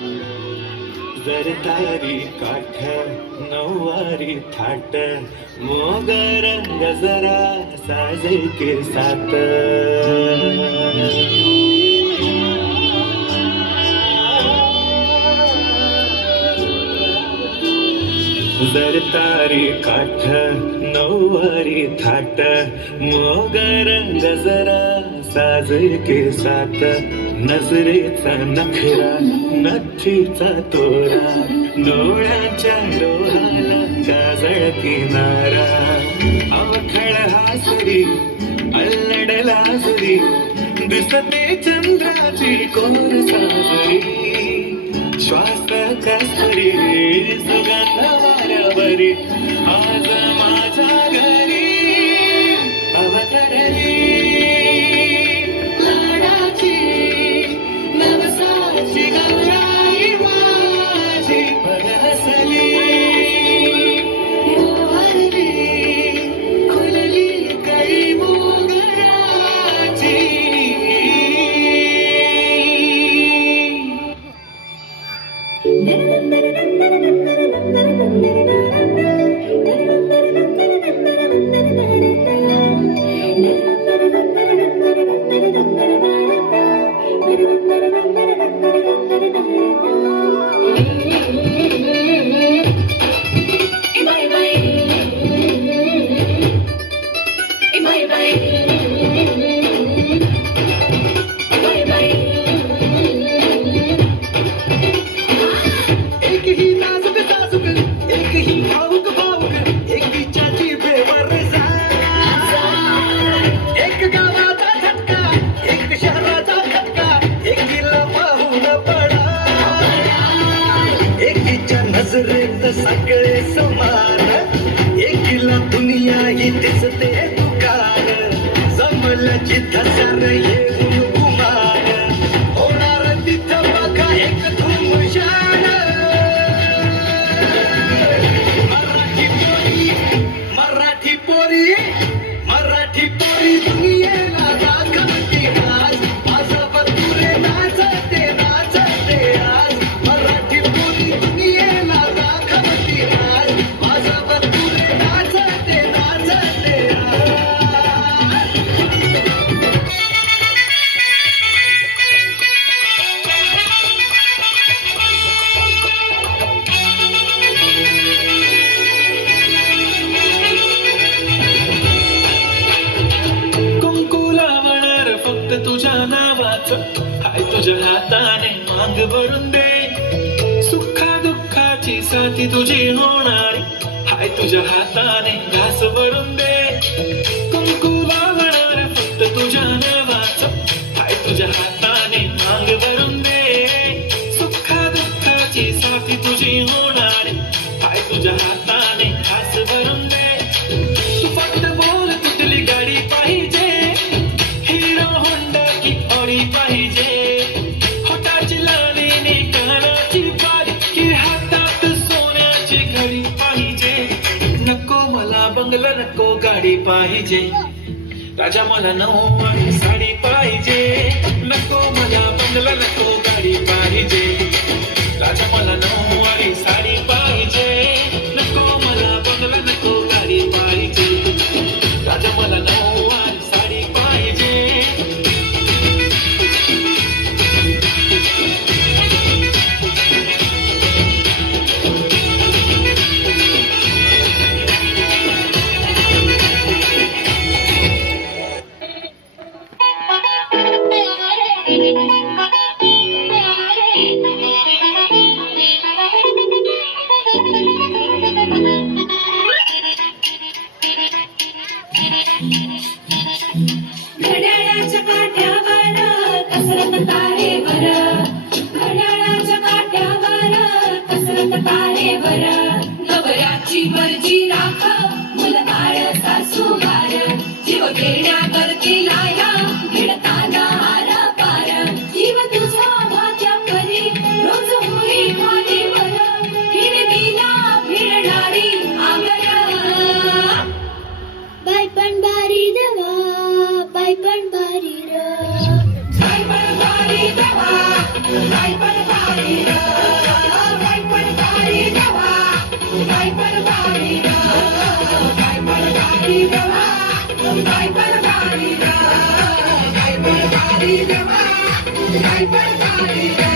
जरतारी काठ नऊवारी थाट मोगर गजरा साजे के साथ जरतारी काठ नऊवारी थाट मोगर गजरा साज के साथ नजरेचा नखरा नथीचा तोरा डोळ्याच्या डोळ्याला काजळ किनारा अवखळ हासरी अल्लड लाजरी दिसते चंद्राची कोर साजरी श्वास कसरी सुगंध वाऱ्यावरी आज माझ्या घरी अवतरली लाडाची नवसाची गौराई माझी बरसली मोहरली खुलली कळी मोगराची नजरेत सगळे समान एकीला दुनिया ही दिसते दुकान जमलं जिथं सर येऊन गुमान होणार तिथं बघा एक धुमशान मराठी पोरी मराठी पोरी दुनियेला दाखवते आज माझा बतुरे नाचते नाचते आज मराठी पोरी दुनियेला दाखवते आज माझा बतुरे नाचते नाचते तुझ्या नावाचं हाय तुझ्या हाताने मांग भरून दे सुखा दुःखाची साथी तुझी होणारी हाय तुझ्या हाताने घास भरून दे कुंकू लावणार फक्त तुझ्या नावाचं हाय तुझ्या हाताने मांग भरून दे सुखा दुःखाची साथी तुझी होणारी हाय तुझ्या हाताने घास भरून दे तू फक्त बोल कुठली गाडी पाहिजे पाहिजे होटाची लालीने कानाची बारीकी हातात सोन्याची घडी पाहिजे नको मला बंगला नको गाडी पाहिजे राजा मला नऊवारी साडी पाहिजे नको मला बंगला नको गाडी पाहिजे राजा मला नऊवारी साडी पाहिजे नको मला बंगला नको गाडी पाहिजे राजा मला नऊवारी साडी पाहिजे घड्याळाच्या काट्यावर कसरत तारेवर घड्याळाच्या काट्यावर कसरत तारेवर नवऱ्याची मर्जी राख मुलबाळ सासूबार जीव घेण्या करती लाया भिडताना हार पार जीव तुझा भात्या परी रोज होई खालीवर हिरवीला भिडणारी आगर बाय पण बारी देवा बाय पण बारी र बाय पण बारी देवा बाय पण बारी र गाडी गवा काय पण गाडी ग काय पण गाडी गवा काय पण गाडी ग